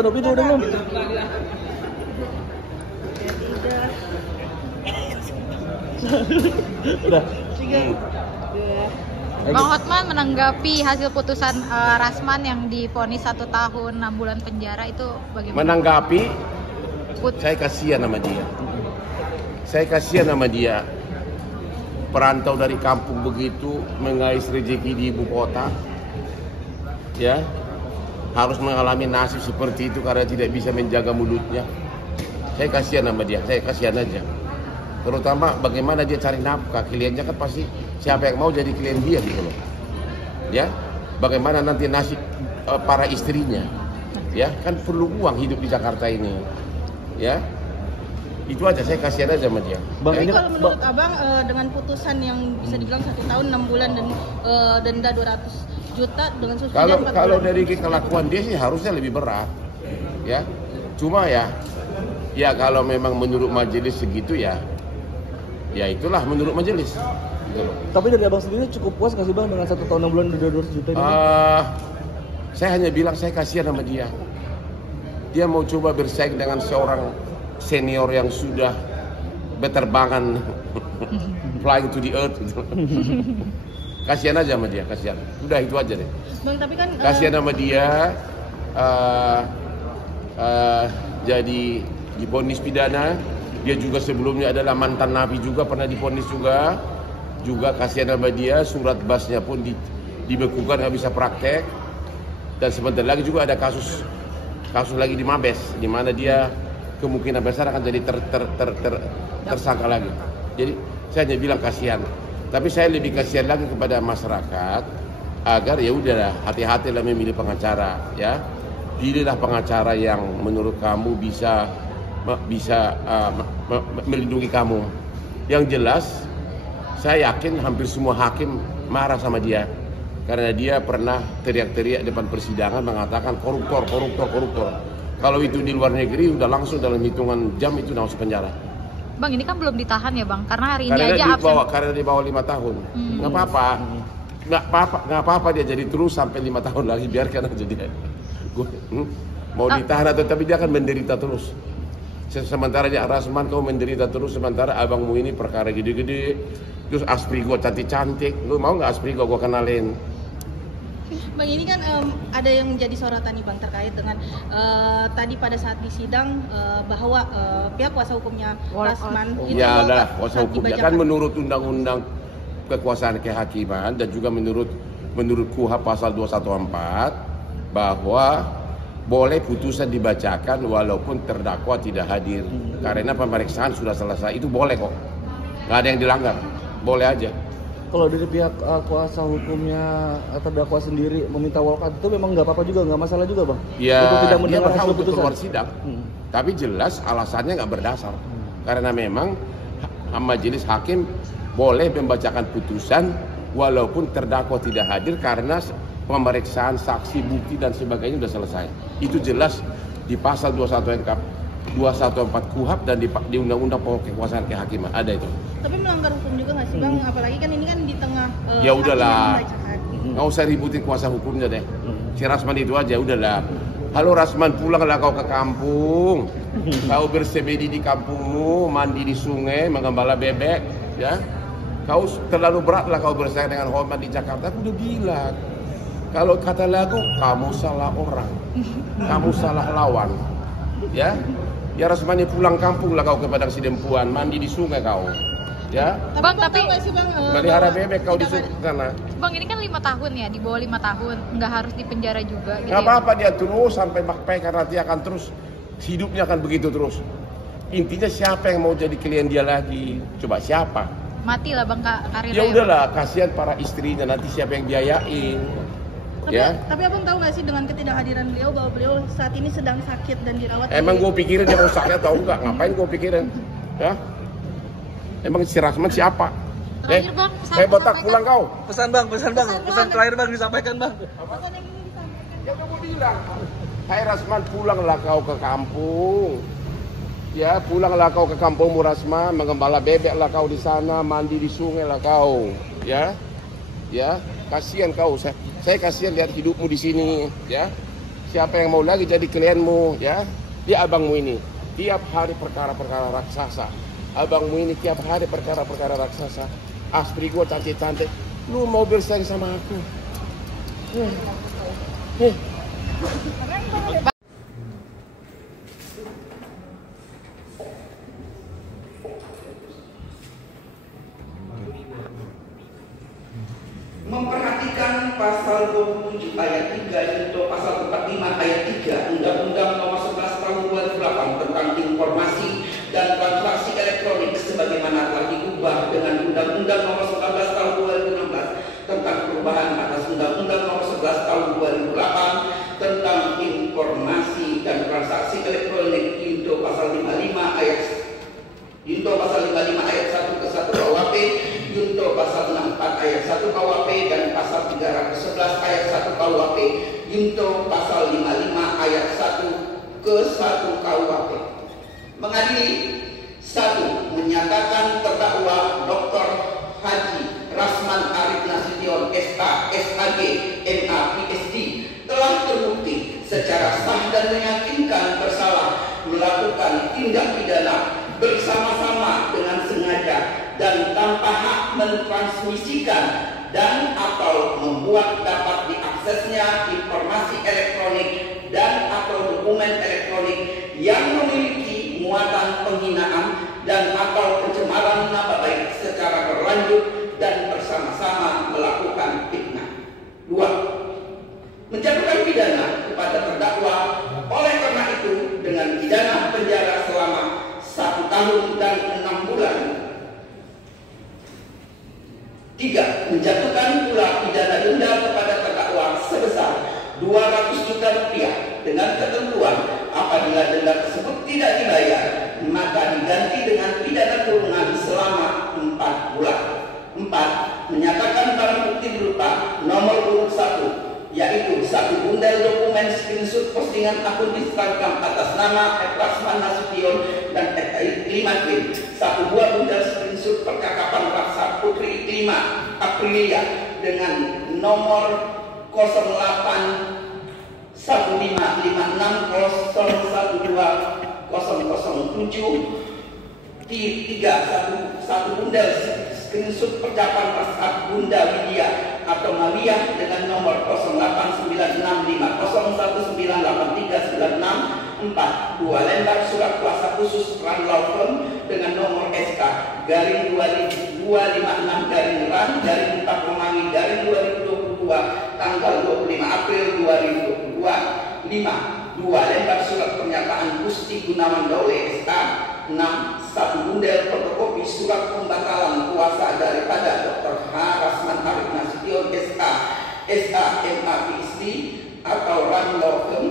Tante Novi udah belum? Udah. Bang Hotman menanggapi hasil putusan Rasman yang divonis 1 tahun 6 bulan penjara itu bagaimana? Menanggapi, saya kasihan sama dia. Saya kasihan sama dia. Perantau dari kampung begitu mengais rezeki di ibu kota, ya harus mengalami nasib seperti itu karena tidak bisa menjaga mulutnya. Saya kasihan sama dia, saya kasihan aja. Terutama bagaimana dia cari nafkah, kliennya kan pasti siapa yang mau jadi klien dia gitu loh. Ya, bagaimana nanti nasib para istrinya, ya kan perlu uang hidup di Jakarta ini, ya. Itu aja, saya kasihan aja sama dia. Bang, ini kalau menurut abang dengan putusan yang bisa dibilang 1 tahun 6 bulan dan denda 200 juta dengan subsidi 4 bulan. Kalau dari kelakuan dia sih harusnya lebih berat, ya. Cuma ya kalau memang menurut majelis segitu ya itulah menurut majelis. Gitu loh. Tapi dari abang sendiri cukup puas nggak sih bang dengan 1 tahun 6 bulan denda 200 juta ini? Saya hanya bilang saya kasihan sama dia. Dia mau coba bersaing dengan seorang senior yang sudah berterbangan flying to the earth gitu. Kasihan aja sama dia, kasihan. Udah itu aja deh. Bang, tapi kan kasihan sama dia jadi divonis pidana. Dia juga sebelumnya adalah mantan napi juga, pernah divonis juga kasihan sama dia. Surat basnya pun dibekukan, nggak bisa praktek. Dan sebentar lagi juga ada kasus lagi di Mabes, di mana dia kemungkinan besar akan jadi tersangka lagi. Jadi saya hanya bilang kasihan. Tapi saya lebih kasihan lagi kepada masyarakat agar ya udahlah, hati-hatilah memilih pengacara, ya. Pilihlah pengacara yang menurut kamu bisa melindungi kamu. Yang jelas, saya yakin hampir semua hakim marah sama dia karena dia pernah teriak-teriak depan persidangan mengatakan koruptor. Kalau itu di luar negeri udah langsung dalam hitungan jam itu masuk penjara. Bang, ini kan belum ditahan ya bang, karena hari ini aja absen. Karena di bawah 5 tahun. Nggak apa-apa dia jadi terus sampai 5 tahun lagi, biarkan aja dia. Mau ditahan atau tapi dia akan menderita terus. Sementara dia Rasman kau menderita terus, sementara abangmu ini perkara gede-gede. Terus Aspri gua cantik-cantik, lu mau nggak Aspri gua kenalin? Bang, ini kan ada yang menjadi sorotan nih bang terkait dengan tadi pada saat di sidang bahwa pihak kuasa hukumnya Rasman itu ya adalah kuasa hukumnya kan menurut undang-undang kekuasaan kehakiman dan juga menurut KUHP pasal 214 bahwa boleh putusan dibacakan walaupun terdakwa tidak hadir karena pemeriksaan sudah selesai. Itu boleh kok, nggak ada yang dilanggar, boleh aja. Kalau dari pihak kuasa hukumnya terdakwa sendiri meminta walkout itu memang nggak apa-apa juga, nggak masalah juga bang? Ya, untuk tidak dia berhak hasil untuk putusan keluar sidang, tapi jelas alasannya nggak berdasar. Karena memang majelis hakim boleh membacakan putusan walaupun terdakwa tidak hadir karena pemeriksaan saksi, bukti dan sebagainya sudah selesai. Itu jelas di pasal 214 KUHP dan di Undang-Undang Pokok Kekuasaan Kehakiman ada itu. Tapi melanggar hukum juga nggak sih bang? Apalagi kan ini kan di tengah ya udahlah, nggak usah ributin kuasa hukumnya deh. Si Rasman itu aja udahlah. Halo Rasman, pulanglah kau ke kampung. Kau bersemedi di kampungmu, mandi di sungai, mengembala bebek, ya. Kau terlalu beratlah kau bersaing dengan Hotman di Jakarta. Aku udah bilang. Kalau kata lagu, kamu salah orang, kamu salah lawan, ya. Ya Rasman, pulang kampung lah kau ke Padang Sidempuan, mandi di sungai kau, ya. Bang, tapi melihara bebek kau di sana. Bang, ini kan 5 tahun ya, di bawah 5 tahun, nggak harus dipenjara juga. Gitu nggak apa-apa dia terus sampai makpai karena dia akan terus hidupnya akan begitu terus. Intinya siapa yang mau jadi klien dia lagi? Coba siapa? Mati lah bang karirnya. Ya udahlah, kasihan para istrinya nanti siapa yang biayain. Tapi abang tahu nggak sih dengan ketidakhadiran beliau bahwa beliau saat ini sedang sakit dan dirawat? Emang gue pikirin dia mau sakit atau enggak? Ngapain gue pikirin? Ya? Emang si Rasman siapa? Terakhir bang, saya botak pulang kau. Pesan terakhir bang disampaikan bang. Pesan yang ini disampaikan. Ya kamu bilang, hai Rasman pulanglah kau ke kampung. Ya pulanglah kau ke kampungmu Rasman, mengembala bebek lah kau di sana, mandi di sungai lah kau. Ya, kasihan kau. Saya kasihan lihat hidupmu di sini, ya. Siapa yang mau lagi jadi klienmu, ya? Dia abangmu ini tiap hari perkara-perkara raksasa. Abangmu ini tiap hari perkara-perkara raksasa. Astri gua cantik-cantik. Lu mau bersaing sama aku? Memperhatikan pasal 27 ayat 3 junto pasal 45 ayat 3 Undang-Undang Nomor 11 Tahun 2008 tentang Informasi dan Transaksi Elektronik sebagaimana telah diubah dengan Undang-Undang Nomor 11 Tahun 2016 tentang perubahan atas Undang-Undang Nomor 11 Tahun 2008 tentang Informasi dan Transaksi Elektronik junto pasal 55 ayat 1 ke 1 KUHP, junto pasal 64 ayat 1 KUHP dan pasal 311 ayat 1 KUHP, junto pasal 55 ayat 1 ke 1 KUHP. Mengadili 1. Menyatakan terdakwa Dr. Haji Rasman Arif Nasution SK, SAG, MA, PhD telah terbukti secara sah dan meyakinkan bersalah melakukan tindak pidana bersama-sama dengan sengaja dan tanpa hak mentransmisikan dan atau membuat dapat diaksesnya informasi elektronik dan atau dokumen elektronik yang memiliki muatan penghinaan dan atau pencemaran nama baik secara berlanjut dan bersama-sama melakukan fitnah. 2. Menjatuhkan pidana kepada terdakwa oleh karena itu dengan pidana penjara selama 1 tahun dan 6 bulan. 3. Menjatuhkan pula pidana denda kepada terdakwa sebesar 200 juta rupiah dengan ketentuan apabila denda tersebut tidak dibayar maka diganti dengan pidana kurungan selama 4 bulan. 4. Menyatakan barang bukti berupa nomor urut 1 yaitu 1 bundel dokumen screenshot postingan akun Instagram atas nama Rasman Nasution dan Iklima Queen, 1 buah bundel screenshot percakapan WhatsApp Putri Iklima Aprilia dengan nomor 085560120007 1 bundel screenshot percakapan WhatsApp Bunda Widya atau Malia dengan nomor 089501198396 4. 2 lembar surat kuasa khusus Ran Law Firm dengan nomor SK garing 256 garing Ran garing 4 Romawi garing 2022 tanggal 25 April 2022. 5. 2 lembar surat pernyataan Gusti Gunawan Daule SK. 6. 1 bundel fotokopi surat pembatalan kuasa daripada Dr. H. Rasman Arif Nasution SK, SK, MA, PhD atau Ran Law Firm.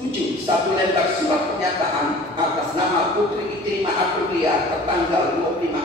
7. 1 lembar surat pernyataan atas nama Putri Iklima Aprilia tertanggal 25